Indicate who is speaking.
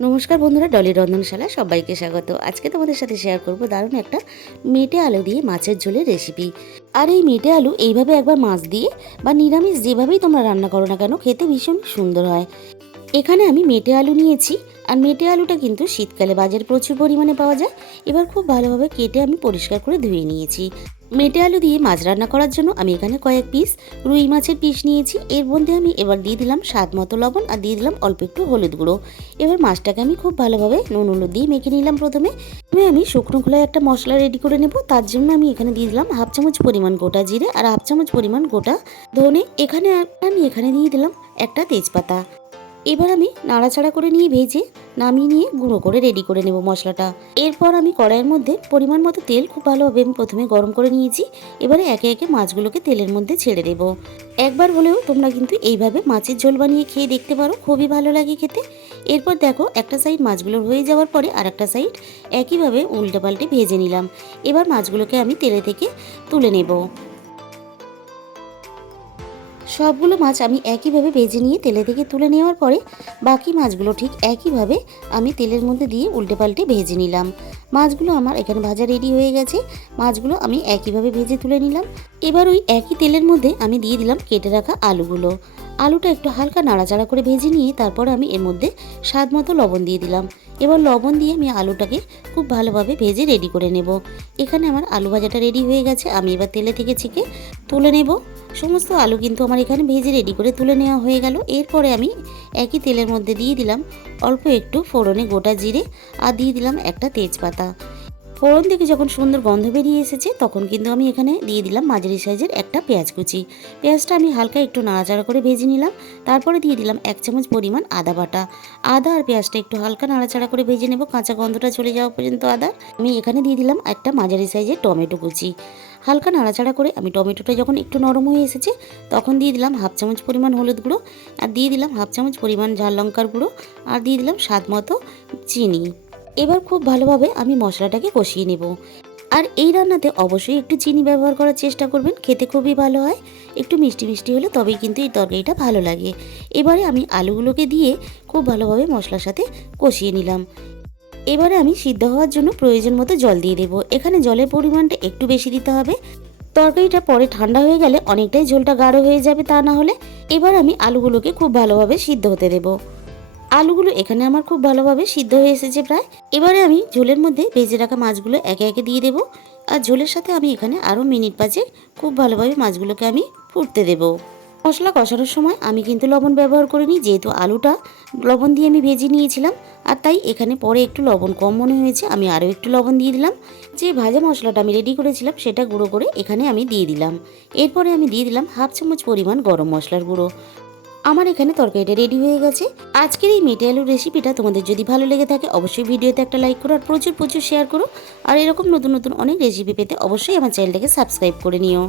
Speaker 1: নমস্কার বন্ধুরা, ডলি রন্ধনশালা সবাইকে স্বাগত। আজকে তোমাদের সাথে শেয়ার করব দারুণ একটা মেটে আলু দিয়ে মাছের ঝোলের রেসিপি আর এই মেটে আলু এইভাবে একবার মাছ দিয়ে বা নিরামিষ যেভাবেই তোমরা রান্না করো না কেন, খেতে ভীষণ সুন্দর হয়। এখানে আমি মেটে আলু নিয়েছি, আর মেটে আলুটা কিন্তু শীতকালে বাজারে প্রচুর পরিমাণে পাওয়া যায়। এবার খুব ভালোভাবে কেটে আমি পরিষ্কার করে ধুয়ে নিয়েছি। মেটে আলু দিয়ে মাছ রান্না করার জন্য আমি এখানে কয়েক পিস রুই মাছের পিস নিয়েছি। এর মধ্যে আমি এবার দিয়ে দিলাম স্বাদ মতো লবণ, আর দিয়ে দিলাম অল্প একটু হলুদ গুঁড়ো। এবার মাছটাকে আমি খুব ভালোভাবে নুন হলুদ দিয়ে মেখে নিলাম প্রথমে। আমি শুকনো খোলায় একটা মশলা রেডি করে নেব। তার জন্য আমি এখানে দিয়ে দিলাম হাফ চামচ পরিমাণ গোটা জিরে, আর হাফ চামচ পরিমাণ গোটা ধনে। এখানে আমি এখানে দিয়ে দিলাম একটা তেজপাতা। এবার আমি নাড়াচাড়া করে নিয়ে ভেজে নামিয়ে নিয়ে গুঁড়ো করে রেডি করে নেব মশলাটা। এরপর আমি কড়াইয়ের মধ্যে পরিমাণ মতো তেল খুব ভালোভাবে আমি প্রথমে গরম করে নিয়েছি। এবারে একে একে মাছগুলোকে তেলের মধ্যে ছেড়ে দেব। একবার হলেও তোমরা কিন্তু এইভাবে মাছের ঝোল বানিয়ে খেয়ে দেখতে পারো, খুবই ভালো লাগে খেতে। এরপর দেখো একটা সাইড মাছগুলোর হয়ে যাওয়ার পরে আর একটা সাইড একইভাবে উল্টে পাল্টে ভেজে নিলাম। এবার মাছগুলোকে আমি তেলে থেকে তুলে নেব। সবগুলো মাছ আমি একইভাবে ভেজে নিয়ে তেলে থেকে তুলে নেওয়ার পরে বাকি মাছগুলো ঠিক একইভাবে আমি তেলের মধ্যে দিয়ে উল্টে পাল্টে ভেজে নিলাম। মাছগুলো আমার এখানে ভাজা রেডি হয়ে গেছে। মাছগুলো আমি একইভাবে ভেজে তুলে নিলাম। এবার ওই একই তেলের মধ্যে আমি দিয়ে দিলাম কেটে রাখা আলুগুলো। আলুটা একটু হালকা নাড়াচাড়া করে ভেজে নিয়ে তারপর আমি এর মধ্যে স্বাদ মতো লবণ দিয়ে দিলাম। এবার লবণ দিয়ে আমি আলুটাকে খুব ভালোভাবে ভেজে রেডি করে নেব। এখানে আমার আলু ভাজাটা রেডি হয়ে গেছে। আমি এবার তেলে থেকে ছেঁকে তুলে নেব। সমস্ত আলু কিন্তু আমার এখানে ভেজে রেডি করে তুলে নেওয়া হয়ে গেল। এরপরে আমি একই তেলের মধ্যে দিয়ে দিলাম অল্প একটু ফোড়নে গোটা জিরে আর দিয়ে দিলাম একটা তেজপাতা। ফোড়ন থেকে যখন সুন্দর গন্ধ বেরিয়ে এসেছে, তখন কিন্তু আমি এখানে দিয়ে দিলাম মাঝারি সাইজের একটা পেঁয়াজ কুচি। পেঁয়াজটা আমি হালকা একটু নাড়াচাড়া করে ভেজে নিলাম। তারপরে দিয়ে দিলাম এক চামচ পরিমাণ আদা বাটা। আদা আর পেঁয়াজটা একটু হালকা নাড়াচাড়া করে ভেজে নেব, কাঁচা গন্ধটা চলে যাওয়া পর্যন্ত আদা। আমি এখানে দিয়ে দিলাম একটা মাঝারি সাইজের টমেটো কুচি। হালকা নাড়াচাড়া করে আমি টমেটোটা যখন একটু নরম হয়ে এসেছে, তখন দিয়ে দিলাম হাফ চামচ পরিমাণ হলুদ গুঁড়ো, আর দিয়ে দিলাম হাফ চামচ পরিমাণ ঝাল লঙ্কার গুঁড়ো, আর দিয়ে দিলাম স্বাদ মতো চিনি। এবার খুব ভালোভাবে আমি মশলাটাকে কষিয়ে নেব। আর এই রান্নাতে অবশ্যই একটু চিনি ব্যবহার করার চেষ্টা করবেন, খেতে খুবই ভালো হয়। একটু মিষ্টি মিষ্টি হলে তবেই কিন্তু এই তরকারিটা ভালো লাগে। এবারে আমি আলুগুলোকে দিয়ে খুব ভালোভাবে মশলার সাথে কষিয়ে নিলাম। এবারে আমি সিদ্ধ হওয়ার জন্য প্রয়োজন মতো জল দিয়ে দেবো। এখানে জলের পরিমাণটা একটু বেশি দিতে হবে। তরকারিটা পরে ঠান্ডা হয়ে গেলে অনেকটাই ঝোলটা গাঢ় হয়ে যাবে তা না হলে এবার আমি আলুগুলোকে খুব ভালোভাবে সিদ্ধ হতে দেবো। আলুগুলো এখানে আমার খুব ভালোভাবে সিদ্ধ হয়ে এসেছে প্রায়। এবারে আমি ঝোলের মধ্যে ভেজে রাখা মাছগুলো একে একে দিয়ে দেবো। আর ঝোলের সাথে আমি এখানে আরও মিনিট পাঁচেক খুব ভালোভাবে মাছগুলোকে আমি ফুটতে দেবো। মশলা কষানোর সময় আমি কিন্তু লবণ ব্যবহার করিনি, যেহেতু আলুটা লবণ দিয়ে আমি ভেজে নিয়েছিলাম। আর তাই এখানে পরে একটু লবণ কম মনে হয়েছে, আমি আরও একটু লবণ দিয়ে দিলাম। যে ভাজা মশলাটা আমি রেডি করেছিলাম সেটা গুঁড়ো করে এখানে আমি দিয়ে দিলাম। এরপরে আমি দিয়ে দিলাম হাফ চামচ পরিমাণ গরম মশলার গুঁড়ো। আমার এখানে তরকারিটা রেডি হয়ে গেছে। আজকের এই মেটে আলুর রেসিপিটা তোমাদের যদি ভালো লেগে থাকে, অবশ্যই ভিডিওতে একটা লাইক করো আর প্রচুর প্রচুর শেয়ার করো। আর এরকম নতুন নতুন অনেক রেসিপি পেতে অবশ্যই আমার চ্যানেলটাকে সাবস্ক্রাইব করে নিও।